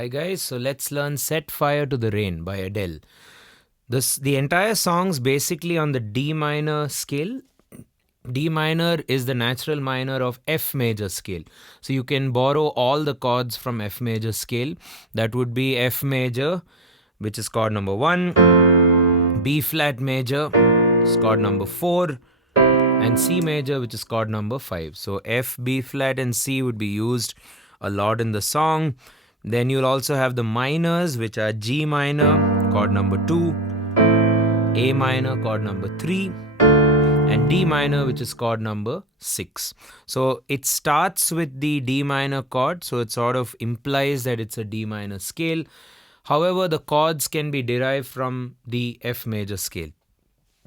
Hi guys, so let's learn Set Fire to the Rain by Adele. The entire song's basically on the D minor scale. D minor is the natural minor of F major scale. So you can borrow all the chords from F major scale. That would be F major, which is chord number 1, B flat major, is chord number 4, and C major, which is chord number 5. So F, B flat, and C would be used a lot in the song. Then you'll also have the minors, which are G minor, chord number 2, A minor, chord number 3, and D minor, which is chord number 6. So it starts with the D minor chord, so it sort of implies that it's a D minor scale. However, the chords can be derived from the F major scale,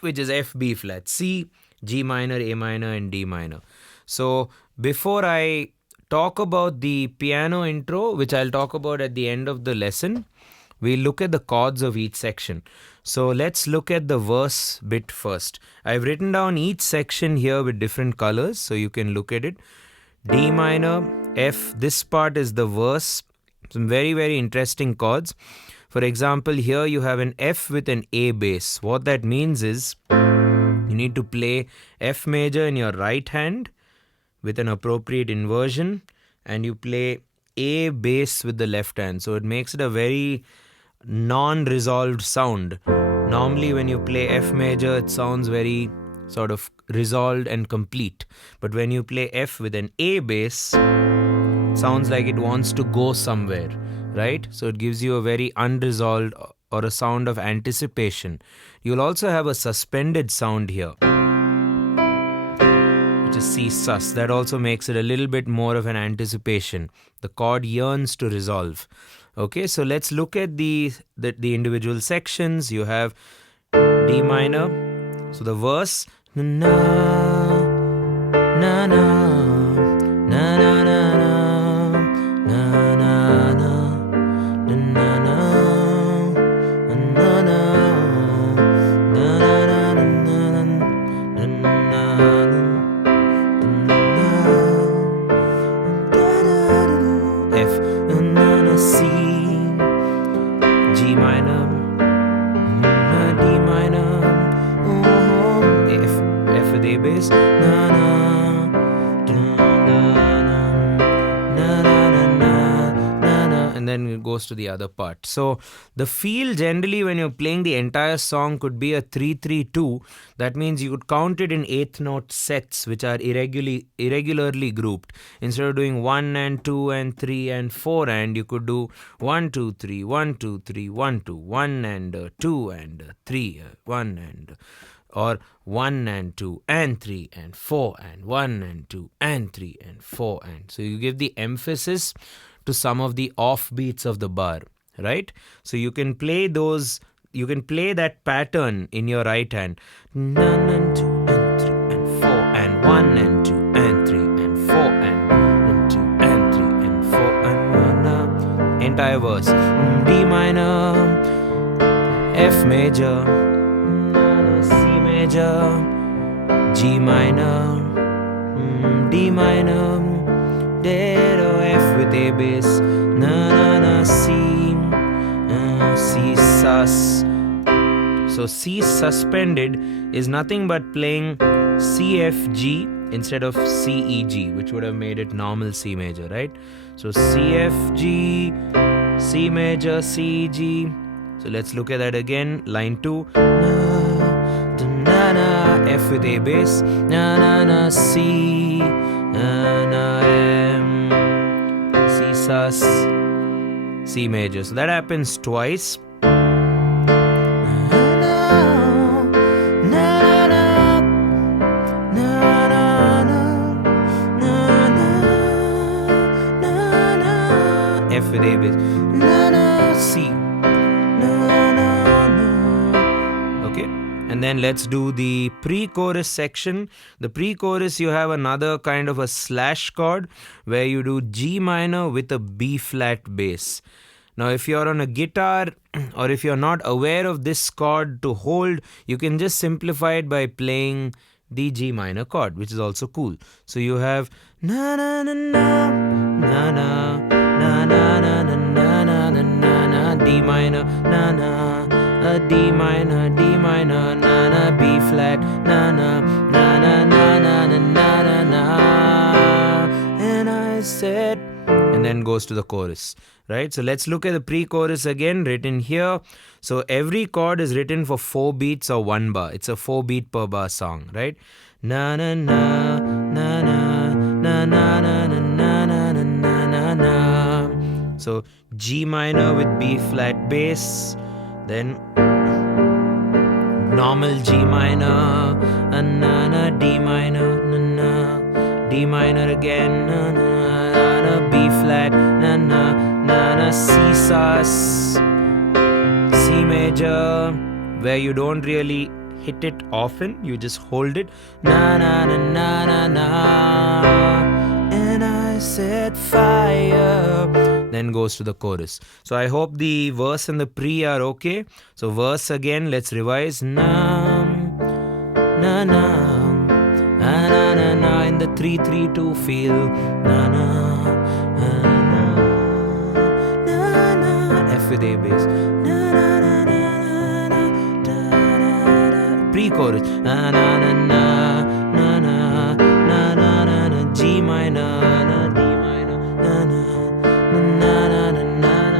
which is F, B flat, C, G minor, A minor, and D minor. So before I talk about the piano intro, which I'll talk about at the end of the lesson, we'll look at the chords of each section. So let's look at the verse bit first. I've written down each section here with different colors, so you can look at it. D minor, F, this part is the verse. Some very, very interesting chords. For example, here you have an F with an A bass. What that means is you need to play F major in your right hand with an appropriate inversion, and you play A bass with the left hand. So it makes it a very non-resolved sound. Normally when you play F major, it sounds very sort of resolved and complete. But when you play F with an A bass, it sounds like it wants to go somewhere, right? So it gives you a very unresolved or a sound of anticipation. You'll also have a suspended sound here, which is C sus. That also makes it a little bit more of an anticipation. The chord yearns to resolve. Okay, so let's look at the individual sections. You have D minor. So the verse, na na na na na na na na na na na C, G minor, D minor, F with A bass, na na, na na, and then it goes to the other part. So the feel generally when you're playing the entire song could be a 3-3-2. That means you could count it in eighth note sets, which are irregularly grouped. Instead of doing 1 and 2 and 3 and 4 and, you could do 1 2 3 1 2 3 1 2 1 and 2 and 3 1 and, or 1 and 2 and 3 and 4 and 1 and 2 and 3 and 4 and. So you give the emphasis to some of the offbeats of the bar, right? So you can play those, you can play that pattern in your right hand. 1 and 2 and 3 and 4 and 1 and 2 and 3 and 4 and 2 and 3 and 4 and 1. Entire verse. D minor, F major, C major, G minor, D minor, F with A bass, na na na, C, C sus. So C suspended is nothing but playing C F G instead of C E G, which would have made it normal C major, right? So C F G, C major, C G. So let's look at that again. Line 2, na na, F with A bass, na na na, C, na na, M, C sus, C major. So that happens twice. F with A bass, na na, C, na na na. Okay, and then let's do the pre-chorus section. The pre-chorus, you have another kind of a slash chord where you do G minor with a B flat bass. Now if you're on a guitar or if you're not aware of this chord to hold, you can just simplify it by playing the G minor chord, which is also cool. So you have na na na na na na na na na na na na na, D minor, na na, a D minor, na na, B flat, na na, na na na na na na na, and I said, and then goes to the chorus, right? So let's look at the pre-chorus again, written here. So every chord is written for 4 beats or 1 bar. It's a 4 beat per bar song, right? Na na na na na na na na na na na na na. So G minor with B flat bass, then normal G minor, na na, D minor, na na, D minor again, na na, B flat, na na na, C sus, C major, where you don't really hit it often, you just hold it, na na na na na na, and I set fire, then goes to the chorus. So I hope the verse and the pre are okay. So verse again, let's revise, na na na na na na, in the 3-3-2 feel, na na na na na, F with A bass, na na na na na, pre-chorus, na na na na na na na na na, G minor, na D minor, na na na na na na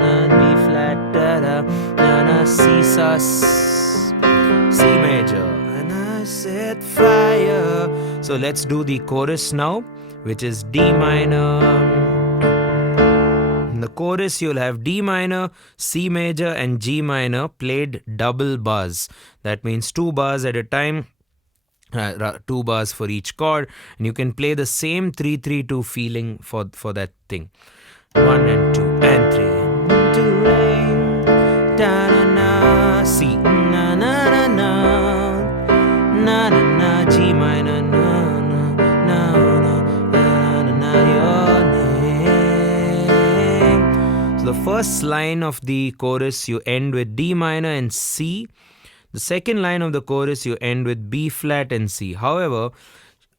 na, B flat, da da, na na, C sus, C major, and I set fire. So let's do the chorus now, which is D minor. In the chorus, you'll have D minor, C major, and G minor played double bars. That means 2 bars at a time, 2 bars for each chord, and you can play the same 3-3-2 feeling for that thing. 1 and 2 and 3. To rain, da na na, C, na na na na, na na na, G minor, na na na na na na, your name. So the first line of the chorus you end with D minor and C. The second line of the chorus you end with B flat and C. However,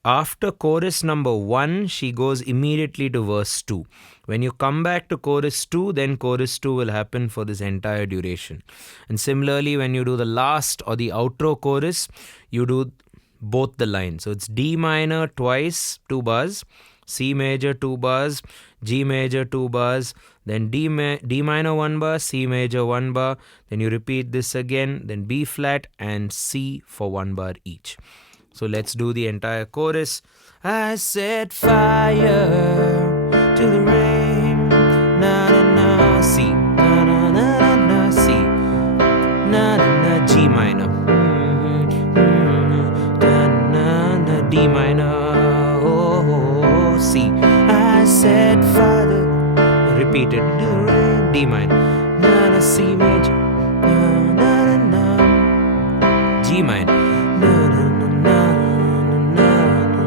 after chorus number 1, she goes immediately to verse 2. When you come back to chorus 2, then chorus 2 will happen for this entire duration. And similarly, when you do the last or the outro chorus, you do both the lines. So it's D minor twice, 2 bars, C major 2 bars, G major 2 bars, then D minor 1 bar, C major 1 bar, then you repeat this again, then B flat and C for 1 bar each. So let's do the entire chorus. I set fire to the rain, na na na, C, na na na na, C, na na na, G minor, na na na, D minor, oh, C. I set fire, repeat it, D minor, na na, C major, na na na, G minor, na na na na na,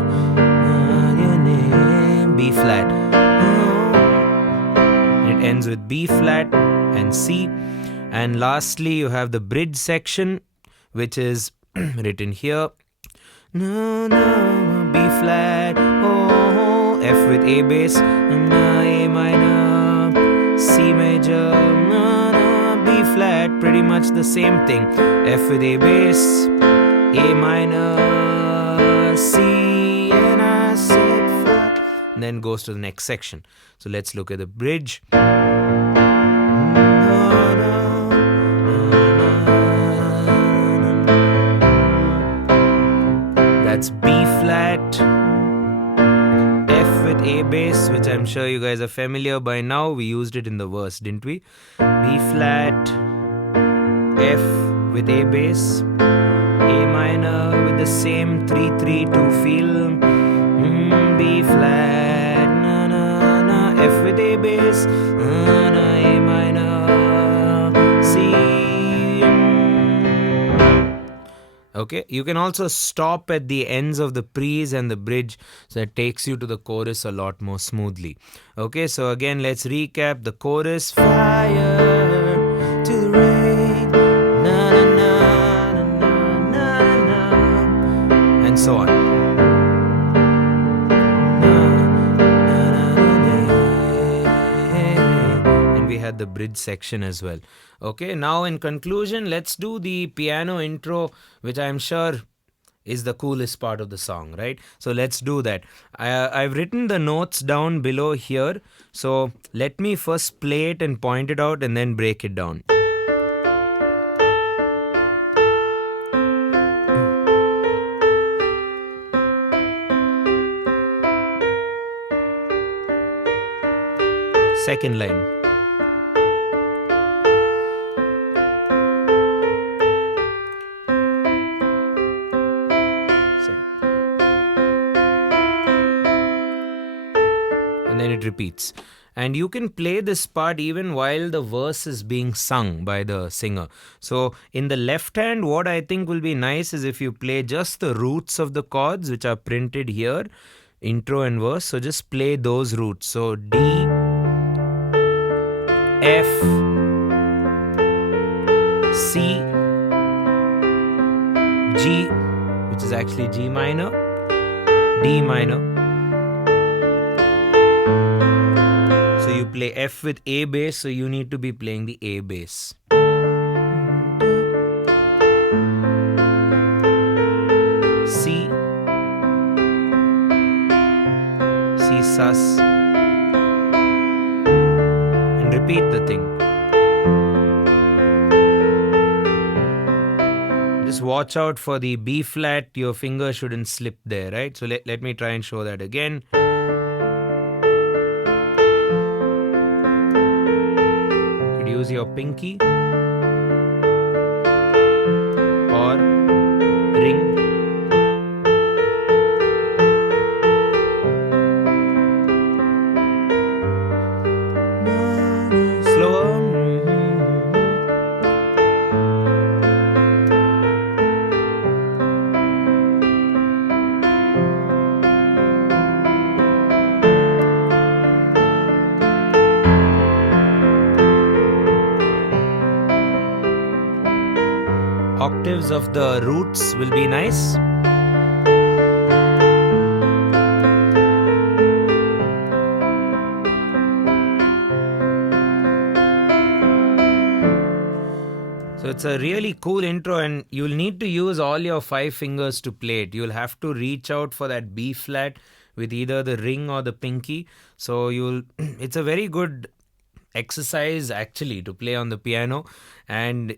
your name, B flat. It ends with B flat and C. And lastly, you have the bridge section, which is written here. No, no, B flat, oh, F with A bass, no, A minor, C major, no, no, B flat, pretty much the same thing. F with A bass, A minor, C, and I said flat, and then goes to the next section. So let's look at the bridge. That's B flat, F with A bass, which I'm sure you guys are familiar by now. We used it in the verse, didn't we? B flat, F with A bass, A minor with the same 3-3-2 feel, B flat, na na na, F with A bass, na na, A minor, C. Okay, you can also stop at the ends of the pre's and the bridge, so it takes you to the chorus a lot more smoothly. Okay, so again, let's recap the chorus. Fire to the rain, na na na na na na, and so on. And we had at the bridge section as well. Okay, now in conclusion, let's do the piano intro, which I'm sure is the coolest part of the song, right? So let's do that. I've written the notes down below here. So let me first play it and point it out and then break it down. Second line. And then it repeats. And you can play this part even while the verse is being sung by the singer. So in the left hand, what I think will be nice is if you play just the roots of the chords, which are printed here, intro and verse. So just play those roots. So D, F, C, G, which is actually G minor, D minor. So you play F with A bass, so you need to be playing the A bass. C, C sus, and repeat the thing. Just watch out for the B flat, your finger shouldn't slip there, right? So let me try and show that again. Use your pinky or ring. Slower. Octaves of the roots will be nice. So it's a really cool intro, and you'll need to use all your 5 fingers to play it. You'll have to reach out for that B flat with either the ring or the pinky. So it's a very good exercise actually to play on the piano, and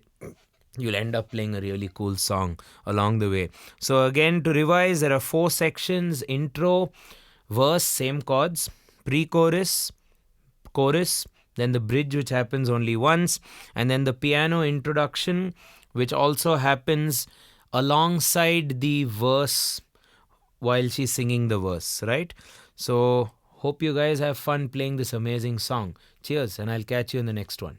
you'll end up playing a really cool song along the way. So again, to revise, there are 4 sections: intro, verse, same chords, pre-chorus, chorus, then the bridge, which happens only once, and then the piano introduction, which also happens alongside the verse while she's singing the verse, right? So hope you guys have fun playing this amazing song. Cheers, and I'll catch you in the next one.